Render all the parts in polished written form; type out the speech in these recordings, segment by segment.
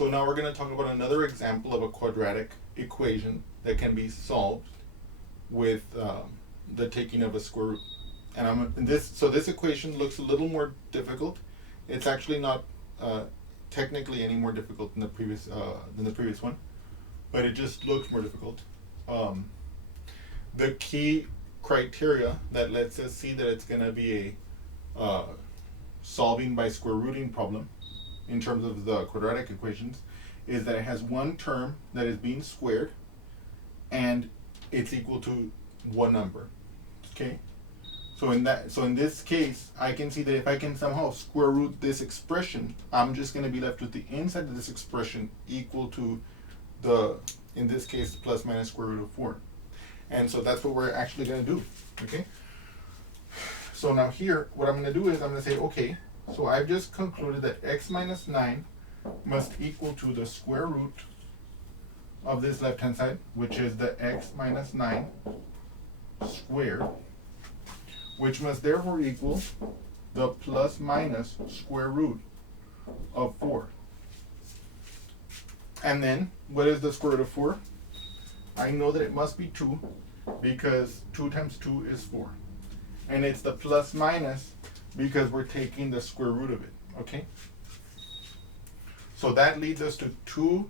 So now we're going to talk about another example of a quadratic equation that can be solved with the taking of a square root. And this equation looks a little more difficult. It's actually not technically any more difficult than the previous one, but it just looks more difficult. The key criteria that lets us see that it's going to be a solving by square rooting problem in terms of the quadratic equations is that it has one term that is being squared and it's equal to one number. Okay? So in this case, I can see that if I can somehow square root this expression, I'm just going to be left with the inside of this expression equal to the, in this case, plus minus square root of 4. And so that's what we're actually going to do. Okay? So now here, what I'm going to do is I'm going to say, okay, so I've just concluded that x minus 9 must equal to the square root of this left-hand side, which is the x minus 9 squared, which must therefore equal the plus minus square root of 4. And then, what is the square root of 4? I know that it must be 2 because 2 times 2 is 4. And it's the plus minus because we're taking the square root of it, okay? So that leads us to two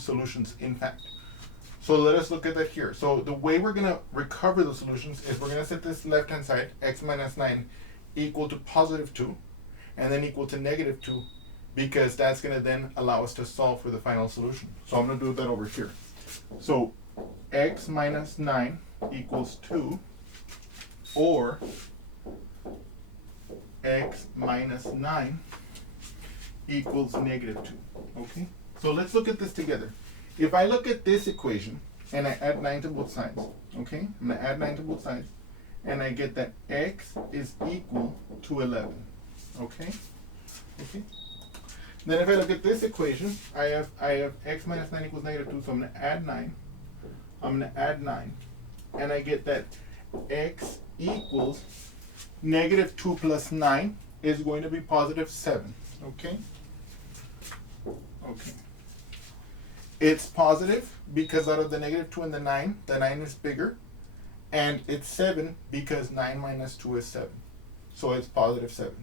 solutions, in fact. So let us look at that here. So the way we're going to recover the solutions is we're going to set this left-hand side, x minus 9, equal to positive 2, and then equal to negative 2, because that's going to then allow us to solve for the final solution. So I'm going to do that over here. So x minus 9 equals 2, or x minus 9 equals negative 2. Okay? So let's look at this together. If I look at this equation and I add 9 to both sides, okay? I'm going to add 9 to both sides, and I get that x is equal to 11. Okay? Okay? Then if I look at this equation, I have x minus 9 equals negative 2, so I'm going to add 9. I'm going to add 9, and I get that x equals negative 2 plus 9 is going to be positive 7. Okay? Okay. It's positive because out of the negative 2 and the 9 is bigger. And it's 7 because 9 minus 2 is 7. So it's positive 7.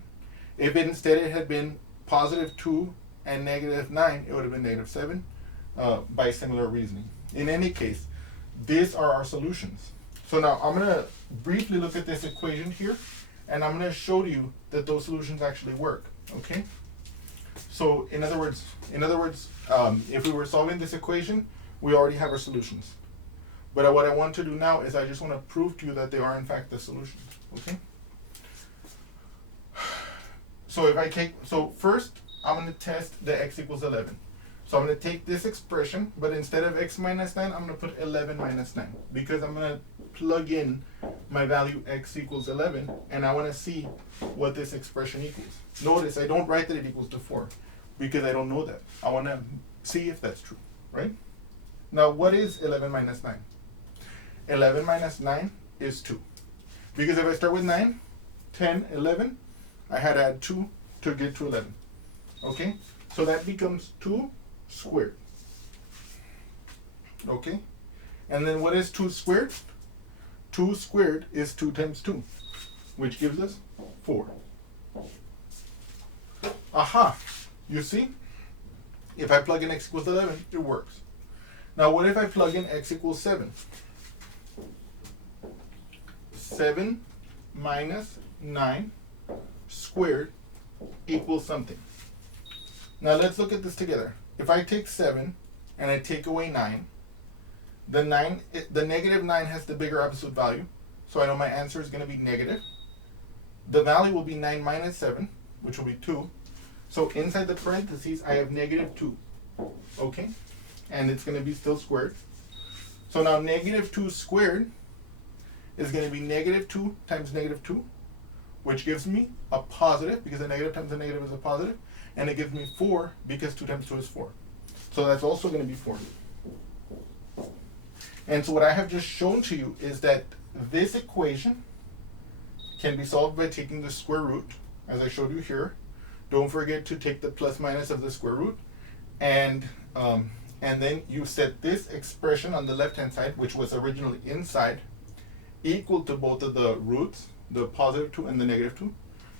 If instead it had been positive 2 and negative 9, it would have been negative 7 by similar reasoning. In any case, these are our solutions. So now I'm going to briefly look at this equation here, and I'm going to show you that those solutions actually work. Okay? So in other words, if we were solving this equation, we already have our solutions. But what I want to do now is I just want to prove to you that they are in fact the solutions. Okay? So first I'm going to test the x equals 11. So I'm going to take this expression, but instead of x minus 9, I'm going to put 11 minus 9, because I'm going to plug in my value x equals 11, and I want to see what this expression equals. Notice I don't write that it equals to 4, because I don't know that. I want to see if that's true, right? Now, what is 11 minus 9? 11 minus 9 is 2. Because if I start with 9, 10, 11, I had to add 2 to get to 11. Okay? So that becomes 2 squared. Okay? And then what is 2 squared? 2 squared is 2 times 2, which gives us 4. Aha! You see? If I plug in x equals 11, it works. Now what if I plug in x equals 7? 7 minus 9 squared equals something. Now let's look at this together. If I take 7 and I take away 9, the negative 9 has the bigger absolute value, so I know my answer is going to be negative. The value will be 9 minus 7, which will be 2. So inside the parentheses, I have negative 2. Okay? And it's going to be still squared. So now negative 2 squared is going to be negative 2 times negative 2, which gives me a positive, because a negative times a negative is a positive, and it gives me 4 because 2 times 2 is 4. So that's also going to be 4. And so what I have just shown to you is that this equation can be solved by taking the square root, as I showed you here. Don't forget to take the plus minus of the square root, and then you set this expression on the left-hand side, which was originally inside, equal to both of the roots, the positive 2 and the negative 2,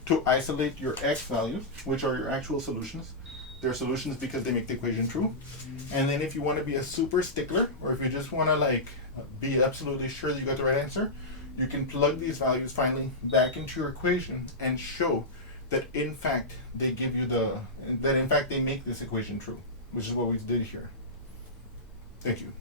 to isolate your x values, which are your actual solutions. They're solutions because they make the equation true. And then if you want to be a super stickler, or if you just want to like be absolutely sure that you got the right answer, you can plug these values finally back into your equation and show that in fact they give you that in fact they make this equation true, which is what we did here. Thank you.